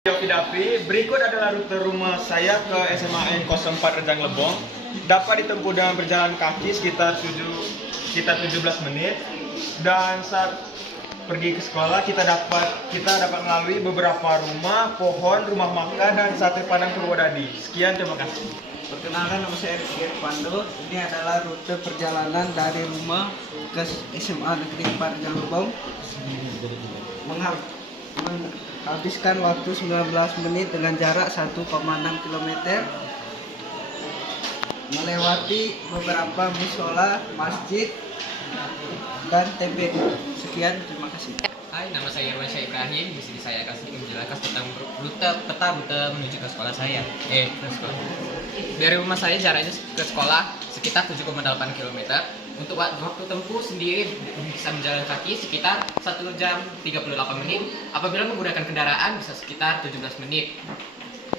Dapi, berikut adalah rute rumah saya ke SMA N 04 Rejang Lebong. Dapat ditempuh dengan berjalan kaki sekitar 17 menit. Dan saat pergi ke sekolah kita dapat melalui beberapa rumah, pohon, rumah makan, dan sate padang Purwodadi. Sekian, terima kasih. Perkenalkan, nama saya Rizky Irfando. Ini adalah rute perjalanan dari rumah ke SMA Negeri 4 Rejang Lebong. Menghabiskan waktu 19 menit dengan jarak 1,6 km. Melewati beberapa musola, masjid, dan TPU. Sekian, terima kasih. Hai, nama saya Irwansyah Ibrahim. Di sini saya akan sedikit menjelaskan tentang peta rute menuju ke sekolah saya. Dari rumah saya jaraknya ke sekolah sekitar 7,8 km. Untuk waktu tempuh sendiri bisa menjalan kaki sekitar 1 jam 38 menit. Apabila menggunakan kendaraan bisa sekitar 17 menit.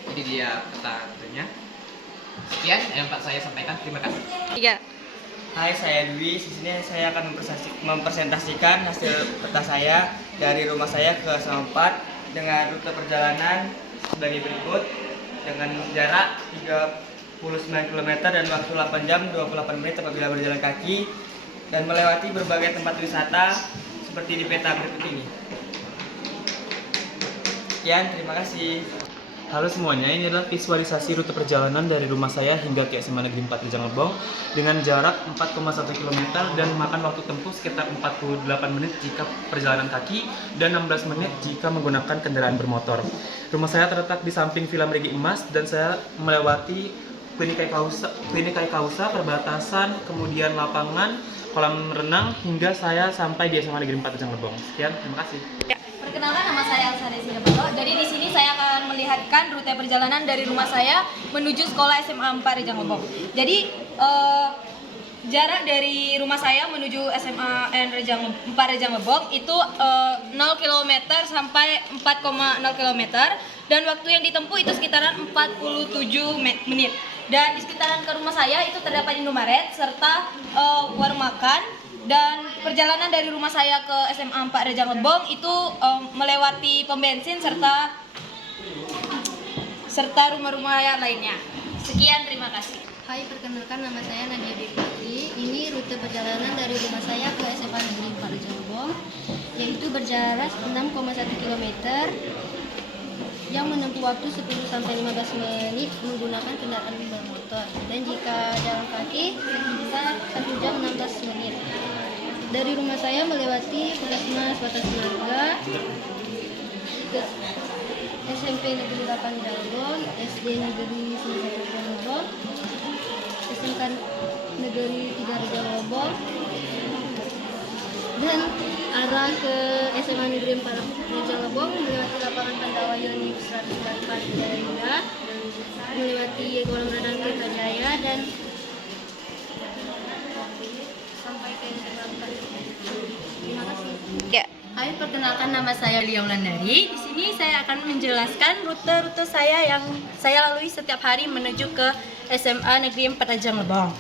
Jadi dia peta rutenya. Sekian yang dapat saya sampaikan. Terima kasih. 3. Hai, saya Dwi. Di sini saya akan mempresentasikan hasil peta saya dari rumah saya ke SMA 4 dengan rute perjalanan sebagai berikut dengan jarak 39 km dan waktu 8 jam 28 menit apabila berjalan kaki dan melewati berbagai tempat wisata seperti di peta berikut ini. Sekian, terima kasih. Halo semuanya, ini adalah visualisasi rute perjalanan dari rumah saya hingga ke SMA Negeri 4 Rejang Lebong dengan jarak 4,1 km dan makan waktu tempuh sekitar 48 menit jika perjalanan kaki dan 16 menit jika menggunakan kendaraan bermotor. Rumah saya terletak di samping Villa Merigi Emas dan saya melewati klinik Kai Kausa, perbatasan, kemudian lapangan, kolam renang hingga saya sampai di SMA Negeri 4 Rejang Lebong. Sekian, terima kasih. Perkenalkan, nama saya Elsa Desi Nabato. Jadi di sini saya akan melihatkan rute perjalanan dari rumah saya menuju sekolah SMA 4 Rejang Lebong. Jadi jarak dari rumah saya menuju SMA N 4 Rejang Lebong itu 0 km sampai 4,0 km dan waktu yang ditempuh itu sekitaran 47 menit. Dan di sekitaran ke rumah saya itu terdapat Indomaret serta warung makan. Dan perjalanan dari rumah saya ke SMA 4 Rejang Lebong itu melewati pom bensin serta rumah-rumah yang lainnya. Sekian, terima kasih. Hai, perkenalkan, nama saya Nadia Bipatri. Ini rute perjalanan dari rumah saya ke SMA Negeri 4 Rejang Lebong, yaitu berjarak 6,1 km yang menempuh waktu 10-15 menit menggunakan kendaraan bermotor. Dan jika jalan kaki bisa 1 jam 16 menit. Dari rumah saya melewati Puskesmas Batas Marga, SMP Negeri 8 Lebong, SD Negeri 1 Lebong, SMK Negeri 3 Rejang Lebong, dan arah ke SMA Negeri 4 Rejang Lebong melewati lapangan Pandawa Yoni 104 Jaya, melewati kolam renang Kertajaya dan sampai ke SMA 4. Terima kasih. Ya. Hai, perkenalkan, nama saya Lia Wulandari. Di sini saya akan menjelaskan rute-rute saya yang saya lalui setiap hari menuju ke SMA Negeri 4 Rejang Lebong.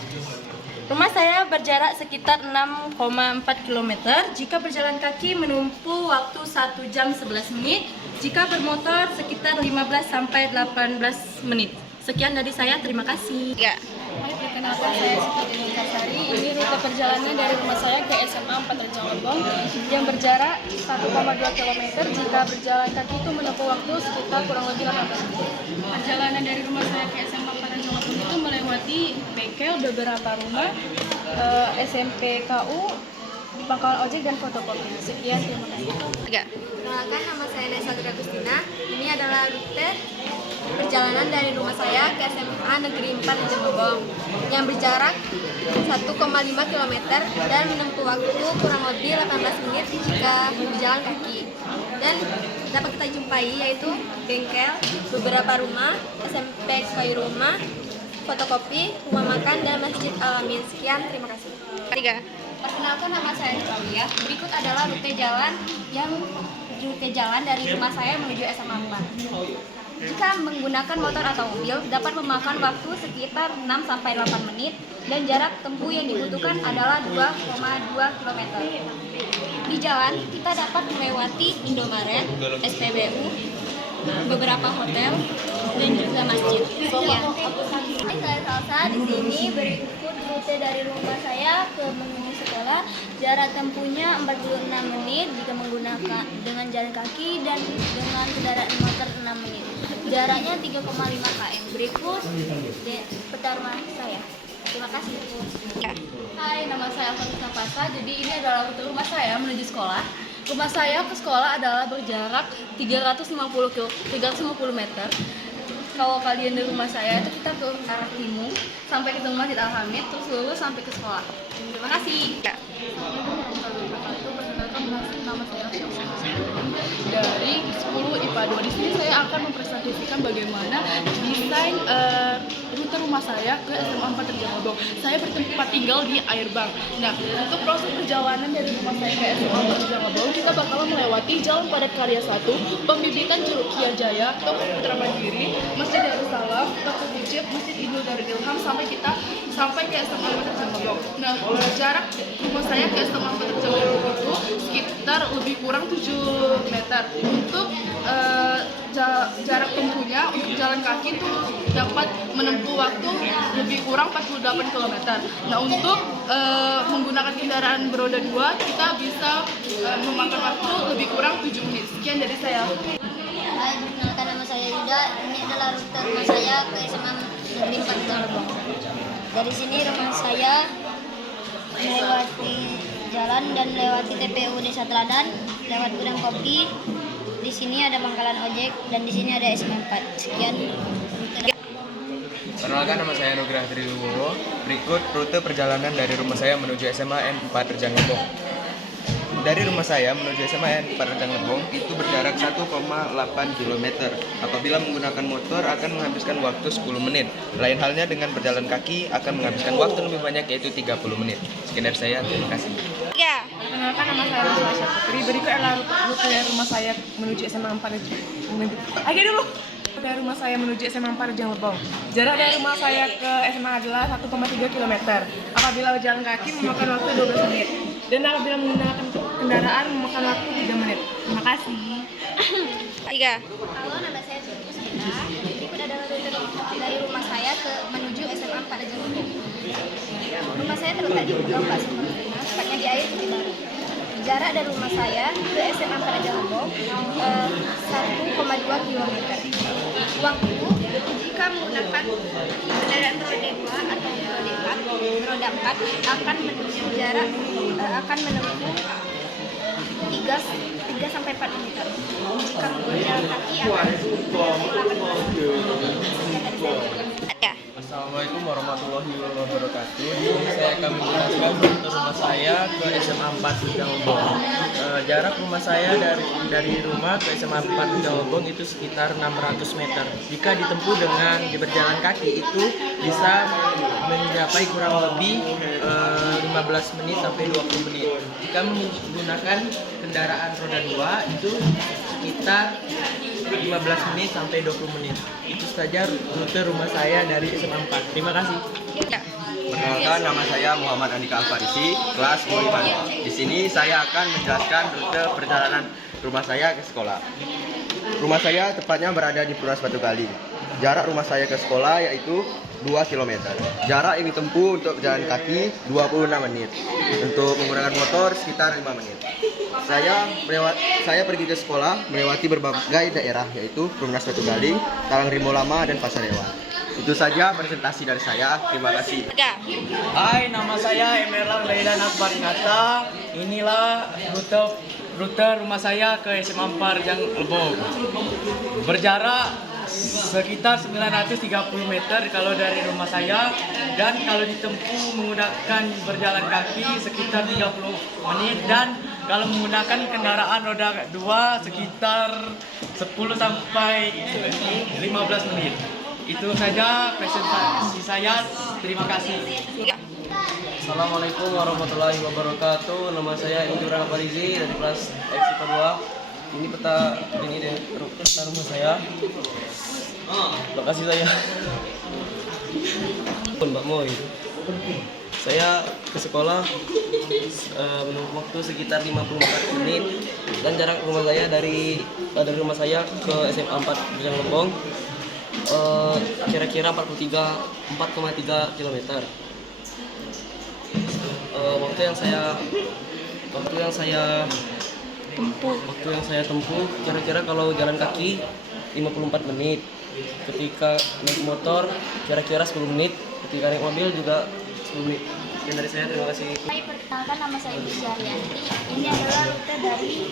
Rumah saya berjarak sekitar 6,4 km. Jika berjalan kaki menempuh waktu 1 jam 11 menit. Jika bermotor sekitar 15 sampai 18 menit. Sekian dari saya, terima kasih. Ya. Hai, perkenalkan, saya Siti Nurkasari. Ini rute perjalanan dari rumah saya ke SMA 4 Rejang Lebong yang berjarak 1,2 km. Jika berjalan kaki itu menempuh waktu sekitar kurang lebih 18 menit. Perjalanan dari rumah saya ke SMA 4 Rejang Lebong itu melewati bengkel, beberapa rumah, SMP KU, pangkalan ojek, dan fotokopi. Sekian, terima kasih. 3. Perkenalkan, nama saya Nesa Agustina. Ini adalah rute perjalanan dari rumah saya ke SMA Negeri 4 Rejang Lebong yang berjarak 1,5 km dan menempuh waktu kurang lebih 18 menit jika berjalan kaki. Dan dapat kita jumpai yaitu bengkel, beberapa rumah, SMP Kayu Rumah, fotokopi, rumah makan, dan Masjid Al-Amin. Sekian, terima kasih. 3. Perkenalkan, nama saya Natalia. Berikut adalah rute jalan dari rumah saya menuju SMA 4. Jika menggunakan motor atau mobil, dapat memakan waktu sekitar 6-8 menit dan jarak tempuh yang dibutuhkan adalah 2,2 km. Di jalan, kita dapat melewati Indomaret, SPBU, beberapa hotel dan juga masjid. Ya. Saya Salsa di sini berikut rute dari rumah saya ke menuju sekolah. Jarak tempuhnya 46 menit jika menggunakan dengan jalan kaki dan dengan kendaraan motor 6 menit. Jaraknya 3,5 km. Berikut peta rumah saya. Terima kasih. Hai, nama saya Alfa Pasa. Jadi ini adalah rute rumah saya menuju sekolah. Rumah saya ke sekolah adalah berjarak 350 meter. Kalau kalian dari rumah saya itu kita ke arah timur sampai ketemu Masjid Al-Hamid, terus lurus sampai ke sekolah. Terima kasih. Nama saya Syamsa dari 10 IPA 2. Di sini saya akan mempresentasikan bagaimana desain rute rumah saya ke SMA 4 Terjanglebong. Saya bertempat tinggal di Airbang. Nah, untuk proses perjalanan dari rumah saya ke SMA 4 Terjanglebong, kita bakal melewati Jalan Padat Karya 1, Pembibitan Curug Kiajaya, Toko Putra Mandiri, Masjid Darussalam, Toko Bucip, Masjid Ibnu Darul Ilham, sampai ke SMA 4 Terjanglebong. Nah, jarak rumah saya ke SMA 4 Terjanglebong itu sekitar lebih kurang 7 meter. Untuk jarak tempuhnya untuk jalan kaki itu dapat menempuh waktu lebih kurang 48 km. Nah, untuk menggunakan kendaraan beroda 2 kita bisa memakan waktu lebih kurang 7 menit. Sekian dari saya. Hai, perkenalkan nama saya Yuda. Ini adalah rute rumah saya ke SMA Negeri 4 Terjanglebong. Dari sini rumah saya melewati jalan dan lewati TPU Desa Teladan, lewat gudang kopi. Di sini ada pangkalan ojek dan di sini ada SMA 4. Sekian. Perkenalkan, nama saya Nugrah Triwibowo. Berikut rute perjalanan dari rumah saya menuju SMA N4 Terjanglebong. Dari rumah saya menuju SMA N4 Terjanglebong itu berjarak 1,8 km. Apabila menggunakan motor akan menghabiskan waktu 10 menit. Lain halnya dengan berjalan kaki akan menghabiskan waktu lebih banyak, yaitu 30 menit. Sekian dari saya, terima kasih. Perkenalkan, nama saya Rasya Putri. Berikut adalah rute dari rumah saya menuju SMA 4 dari rumah saya menuju SMA 4 Terjanglebong. Jarak dari rumah saya ke SMA adalah 1,3 km. Apabila berjalan kaki memakan waktu 12 menit. Dan apabila menggunakan kendaraan memakan waktu 3 menit. Terima kasih. Halo, nama saya Kusmita. Berikut adalah rute dari rumah saya ke menuju SMA 4 Terjanglebong. Rumah saya terletak di Gang Pak Sumartina, tepatnya di air Putih Baru. Jarak dari rumah saya ke SMA 4 Terjanglebong 1,2 km. Waktu jika menggunakan kendaraan roda 2 atau roda 4 akan menempuh jarak akan menempuh 3 sampai 4 menit. Jika berjalan kaki akan Assalamualaikum warahmatullahi wabarakatuh. Di sini saya akan menjelaskan rute rumah saya ke SMA 4 Terjanglebong. Jarak rumah saya dari rumah ke SMA 4 Terjanglebong itu sekitar 600 meter. Jika ditempuh dengan berjalan kaki itu bisa mencapai kurang lebih 15 menit sampai 20 menit. Jika menggunakan kendaraan roda 2 itu sekitar 15 menit sampai 20 menit. Itu saja rute rumah saya dari SMA 4. Terima kasih. Perkenalkan, nama saya Muhammad Andika Alfarisi, kelas 5. Di sini saya akan menjelaskan rute perjalanan rumah saya ke sekolah. Rumah saya tepatnya berada di Puras Batu Gali. Jarak rumah saya ke sekolah yaitu 2 km. Jarak yang ditempuh untuk berjalan kaki 26 menit. Untuk menggunakan motor sekitar 5 menit. Saya pergi ke sekolah melewati berbagai daerah yaitu Perumnas Batu Galing, Talang Rimau Lama, dan Pasar Hewan. Itu saja presentasi dari saya. Terima kasih. Hai, nama saya Emerald Raidan Akbar Ingata. Inilah rute rumah saya ke SMA 4 Terjanglebong. Berjarak sekitar 930 meter kalau dari rumah saya, dan kalau ditempuh menggunakan berjalan kaki sekitar 30 menit, dan kalau menggunakan kendaraan roda 2 sekitar 10 sampai 15 menit. Itu saja presentasi saya. Terima kasih. Assalamualaikum warahmatullahi wabarakatuh. Nama saya Indra Farizi dari kelas IPA 2. Ini peta rumah saya. Lokasi saya. Mbak Moy. Saya ke sekolah menunggu waktu sekitar 54 menit dan jarak rumah saya dari rumah saya ke SMA 4 Berjang Lebong kira-kira 4,3 km. Waktu yang saya tempuh kira-kira kalau jalan kaki 54 menit. Ketika naik motor kira-kira 10 menit. Ketika naik mobil juga 10 menit. Sekian dari saya, terima kasih. Hai, perkenalkan nama saya Ibu Syarianti. Ini adalah rute dari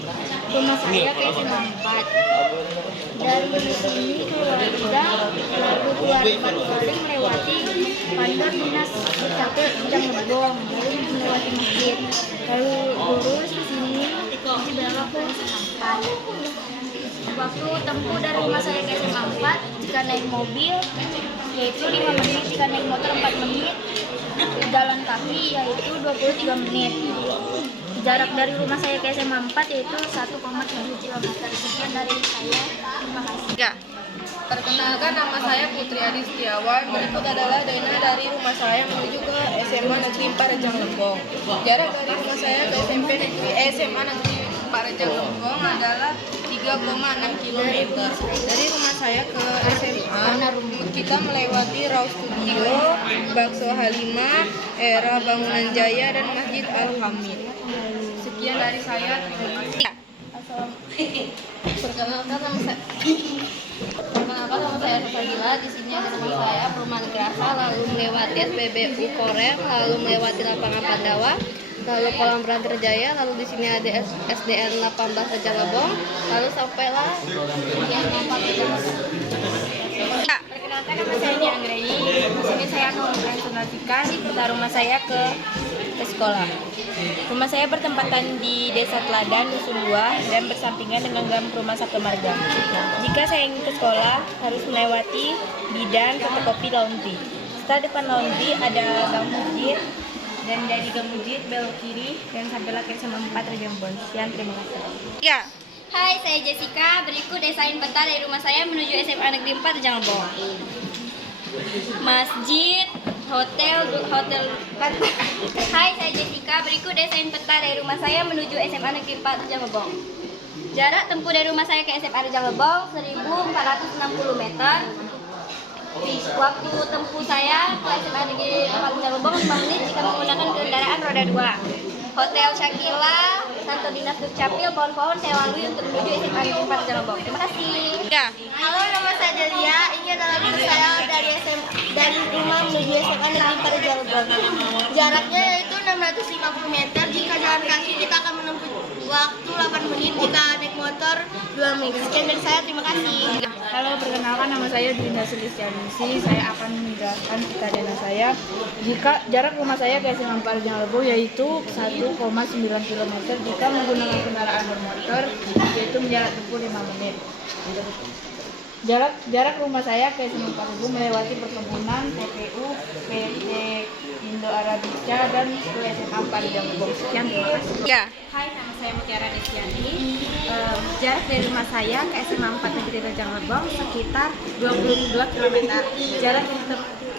rumah saya ke SMA 4. Dari sini keluar kita, lalu keluar paling melewati kantor dinas Dukcapil Berjang Lebong, lalu melewati masjid, lalu lurus ke sini, nanti belok ke SMA 4. Waktu tempuh dari rumah saya ke SMA 4 jika naik mobil yaitu 5 menit, jika naik motor 4 menit, jalan kaki yaitu 23 menit. Jarak dari rumah saya ke SMA 4 yaitu 1,7 km. Sekian dari saya. Terima kasih. Perkenalkan, nama saya Putri Adi Setiawan. Berikut adalah dana dari rumah saya menuju ke SMA Negeri 4 Rejang Lebong. Jarak dari rumah saya ke SMA Negeri 4 Rejang Lebong adalah 3,6 km. Dari rumah saya ke SMA, kita melewati Raus Studio, Bakso Halimah, Era Bangunan Jaya, dan Masjid Al-Hamid. Sekian dari saya. Terima kasih. Perkenalkan nama saya Sofia. Di sini ada teman saya Perumahan Gerasa, lalu melewati SPBU Korem, lalu melewati lapangan Pandawa, lalu kolam Berantar Jaya, lalu di sini ada SDN 18 Rejang Lebong, lalu sampailah di SMA 4 Rejang Lebong. Perkenalkan, nama saya Nia Anggreni. Di sini saya akan mempresentasikan peta rumah saya ke sekolah. Rumah saya bertempatan di Desa Teladan, Dusun Buah, dan bersampingan dengan Gang Rumah Sakti Marga. Jika saya ingin ke sekolah, harus melewati bidan, fotokopi, laundry. Setelah depan laundry ada gang masjid, dan dari gang masjid belok kiri dan sampailah ke SMA 4 Rejang Lebong. Sekian, terima kasih. Hai, saya Jessica. Berikut desain peta dari rumah saya menuju SMA Negeri 4 Rejang Lebong. Masjid, hotel. Hai, saya Jessica. Berikut desain peta dari rumah saya menuju SMA Negeri 4 Rejang Lebong. Jarak tempuh dari rumah saya ke SMA Rejang Lebong 1460 meter. Waktu tempuh saya ke SMA Negeri 4 Rejang Lebong 5 menit jika menggunakan kendaraan roda 2. Hotel Shakila, kantor dinas Dukcapil, pohon-pohon saya lalui untuk menuju SMA Negeri 4 Rejang Lebong. Terima kasih. Halo, nama saya Delia. Ini adalah rute saya dari rumah menuju SMA Negeri 4 Rejang Lebong. Jaraknya yaitu 650 meter. Jika jalan kaki kita akan menempuh waktu 8 menit. Jika naik motor 2 menit. Sekian dari saya. Terima kasih. Halo, perkenalkan, nama saya Dinda Sulistianingsih. Saya akan menjelaskan peta dana saya. Jika jarak rumah saya ke SMA 4 Rejang Lebong yaitu 1,9 km jika menggunakan kendaraan bermotor, yaitu menjarak tempuh 5 menit. Jarak rumah saya ke SMA 4 Rejang melewati perkebunan, TPU, PT Indo Arabica, dan ke SMA 4 Rejang Lebong. Sekian, terima kasih. Hai, nama saya Mutiara Desiani. Jarak dari rumah saya ke SMA 4 Negeri Rejang Lebong sekitar 22 km. Jarak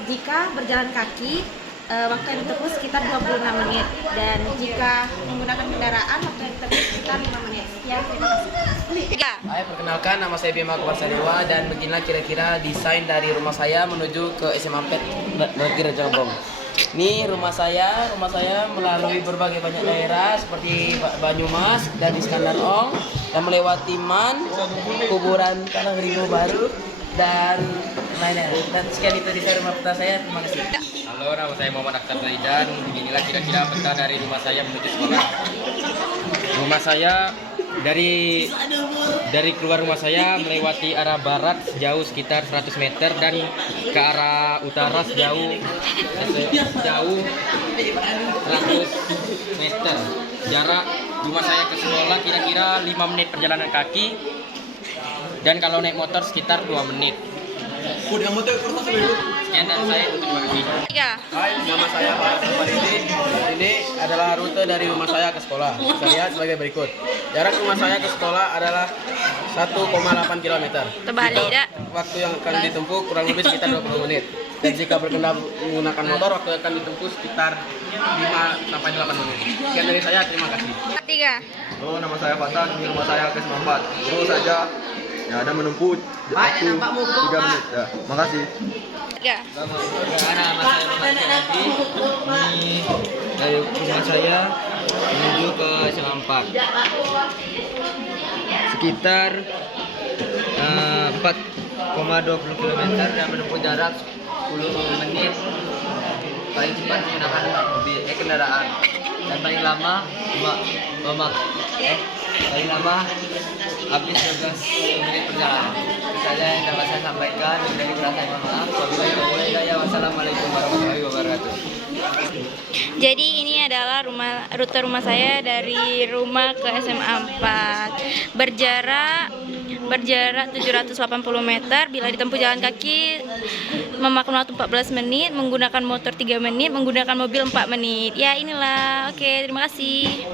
jika berjalan kaki, waktu yang ditempuh sekitar 26 menit. Dan jika menggunakan kendaraan, waktu yang ditempuh sekitar 5 menit. Sekian, terima kasih. Hai, perkenalkan, nama saya Bima Kumarsadewa dan beginilah kira-kira desain dari rumah saya menuju ke SMA 4 Negeri Rejang Lebong. Ini rumah saya melalui berbagai banyak daerah seperti Banyumas dan Iskandar Ong, dan melewati Man, kuburan Tanah Rimau Baru, dan lainnya. Dan sekian itu desain rumah peta saya. Terima kasih. Halo, nama saya Muhammad Akhtar Zaidan. Beginilah kira-kira peta dari rumah saya menuju sekolah. Rumah saya dari keluar rumah saya melewati arah barat sejauh sekitar 100 meter dan ke arah utara sejauh 100 meter. Jarak rumah saya ke sekolah kira-kira 5 menit perjalanan kaki, dan kalau naik motor sekitar 2 menit. Sekian dari saya, terima kasih. Hai, nama saya Pak Faridi. Ini adalah rute dari rumah saya ke sekolah. Saya lihat sebagai berikut. Jarak rumah saya ke sekolah adalah 1,8 km. Waktu yang akan ditempuh kurang lebih sekitar 20 menit. Dan jika berkendara menggunakan motor, waktu yang akan ditempuh sekitar 5 sampai 8 menit. Sekian dari saya, terima kasih. Halo, nama saya Fatan, ini rumah saya ke 4. Terus saja ya ada menempuh waktu 3 menit. Ya, makasih. Ya. Nama saya Roman Kennedy. Ini dari rumah saya menuju ke SMA 4. Sekitar 4,20 km dan menempuh jarak 10 menit. Paling cepat menggunakan kendaraan dan paling lama habis 12 menit perjalanan. Itu saja yang dapat saya sampaikan. Dari kurang saya mohon maaf. Wabillahi hidayah. Wassalamualaikum warahmatullahi wabarakatuh. Jadi ini adalah rute rumah saya dari rumah ke SMA 4. Berjarak 780 meter. Bila ditempuh jalan kaki memakan waktu 14 menit, menggunakan motor 3 menit, menggunakan mobil 4 menit. Ya inilah. Oke, terima kasih.